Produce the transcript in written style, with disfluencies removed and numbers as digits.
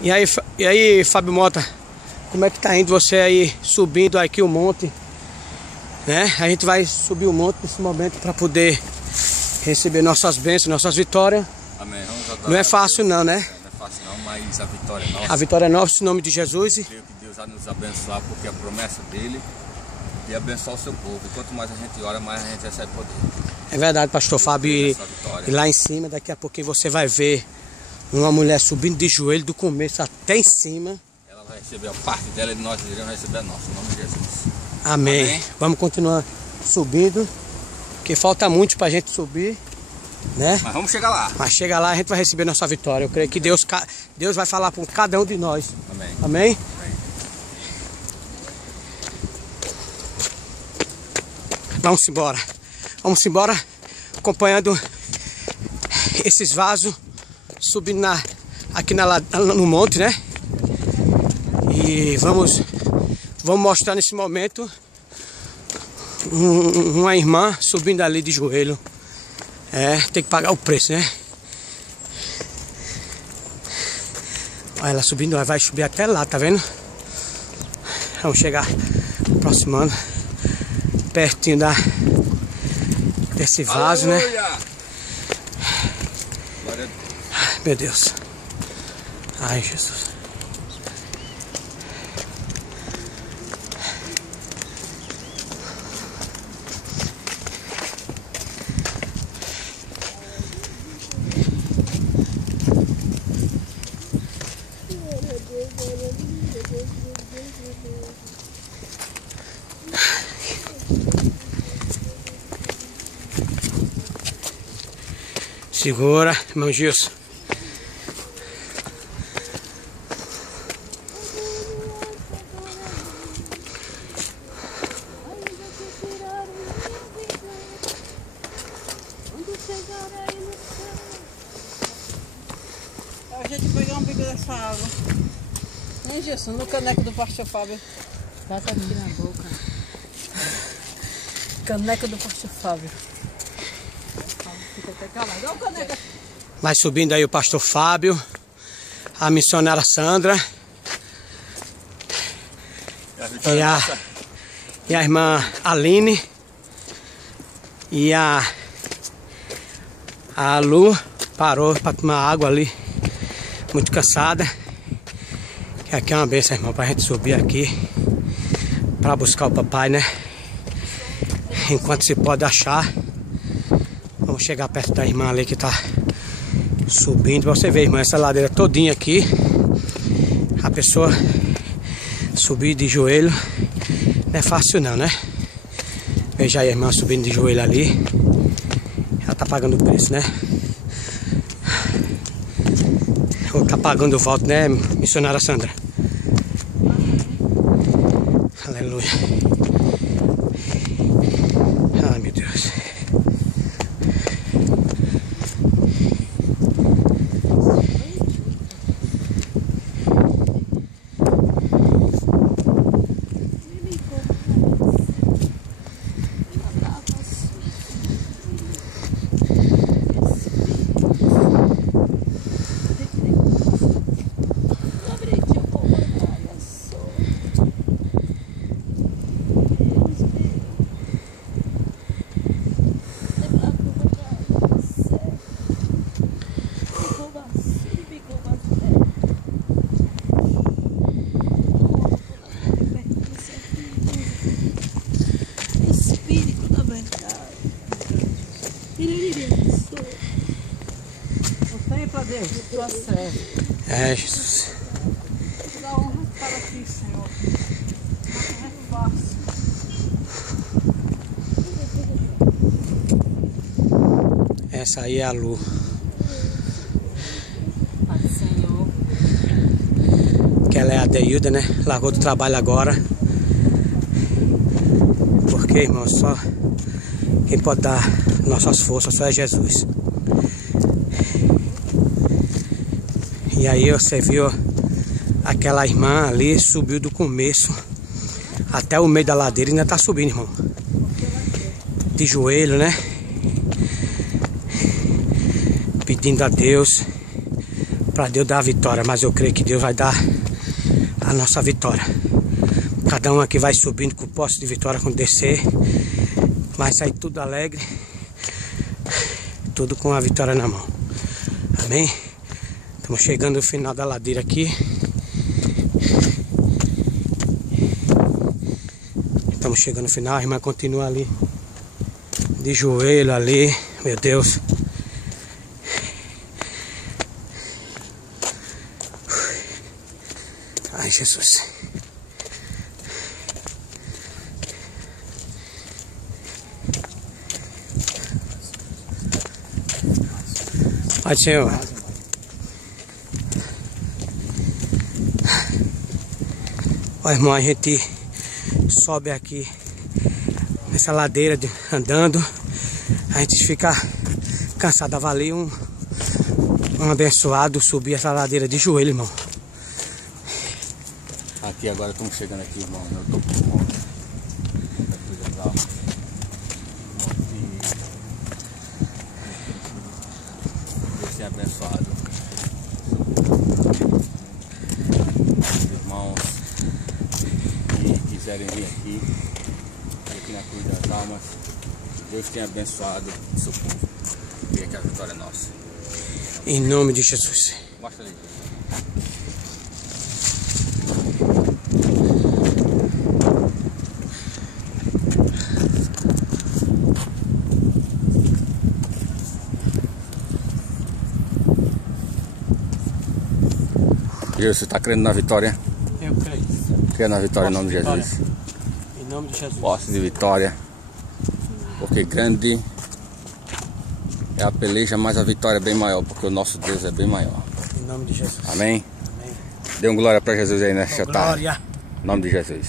E aí, Fábio Mota, como é que tá indo você aí subindo aqui o monte, né? A gente vai subir o monte nesse momento para poder receber nossas bênçãos, nossas vitórias. Amém. Não é fácil não, né? Não é fácil não, mas a vitória é nossa. A vitória é nossa, em nome de Jesus. Eu creio que Deus vai nos abençoar, porque a promessa dele é abençoar o seu povo. E quanto mais a gente ora, mais a gente recebe poder. É verdade, pastor Fábio. E lá em cima, daqui a pouquinho você vai ver uma mulher subindo de joelho do começo até em cima. Ela vai receber a parte dela e nós iremos receber a nossa, em nome de Jesus. Amém. Amém. Vamos continuar subindo, porque falta muito pra gente subir, né? Mas vamos chegar lá. Mas chega lá, a gente vai receber nossa vitória. Eu creio que Deus vai falar com cada um de nós. Amém. Amém? Amém. Vamos embora. Vamos embora acompanhando esses vasos subindo aqui no monte, né? E vamos mostrar nesse momento uma irmã subindo ali de joelho. Tem que pagar o preço, né? Olha ela subindo, ela vai subir até lá, tá vendo? Vamos chegar aproximando pertinho desse vaso, aleluia, né? Ai, meu Deus. Ai, Jesus. Segura, irmão Gilson. A gente pegar um bico dessa água. Hein, Gilson? No caneco do pastor Fábio. Bota aqui na boca. Caneco do pastor Fábio. Fica até calado. Olha o caneco. Vai subindo aí o pastor Fábio, a missionária Sandra e a irmã Aline e a Lu parou para tomar água ali, muito cansada. E aqui é uma benção, irmão, para a gente subir aqui para buscar o papai, né? Enquanto se pode achar. Vamos chegar perto da irmã ali que tá subindo. Pra você ver, irmã, essa ladeira todinha aqui. A pessoa subir de joelho não é fácil não, né? Veja aí a irmã subindo de joelho ali. Ela tá pagando o preço, né? Ou tá pagando o voto, né, missionária Sandra? Aleluia. Ai, meu Deus. Deus, tua serva. Jesus. Dá honra para ti, Senhor. Não é fácil. Essa aí é a Lu. Pai do Senhor. Que ela é a Deilda, né? Largou do trabalho agora. Porque, irmão, só quem pode dar nossas forças só é Jesus. E aí você viu aquela irmã ali, subiu do começo até o meio da ladeira e ainda tá subindo, irmão. De joelho, né? Pedindo a Deus para Deus dar a vitória, mas eu creio que Deus vai dar a nossa vitória. Cada um aqui vai subindo com o posse de vitória quando descer. Vai sair tudo alegre. Tudo com a vitória na mão. Amém? Estamos chegando no final da ladeira aqui. Estamos chegando no final. A irmã continua ali. De joelho ali. Meu Deus. Ai, Jesus. Pai, Senhor. Ó, irmão, a gente sobe aqui nessa ladeira andando. A gente fica cansado. Valer um abençoado subir essa ladeira de joelho, irmão. Aqui agora estamos chegando aqui, irmão. Eu tô com o monte. Legal. Deus tenha abençoado. Os irmãos que quiserem vir aqui na Cruz das Almas. Deus tenha abençoado o seu povo. E que a vitória é nossa. Em nome de Jesus. Mostra ali. E você está crendo na vitória? Eu creio. Crê na vitória em nome de Jesus. Em nome de Jesus. Posse de vitória. Porque grande é a peleja, mas a vitória é bem maior. Porque o nosso Deus é bem maior. Em nome de Jesus. Amém? Amém. Dê um glória para Jesus aí nessa tarde. Glória. Em nome de Jesus.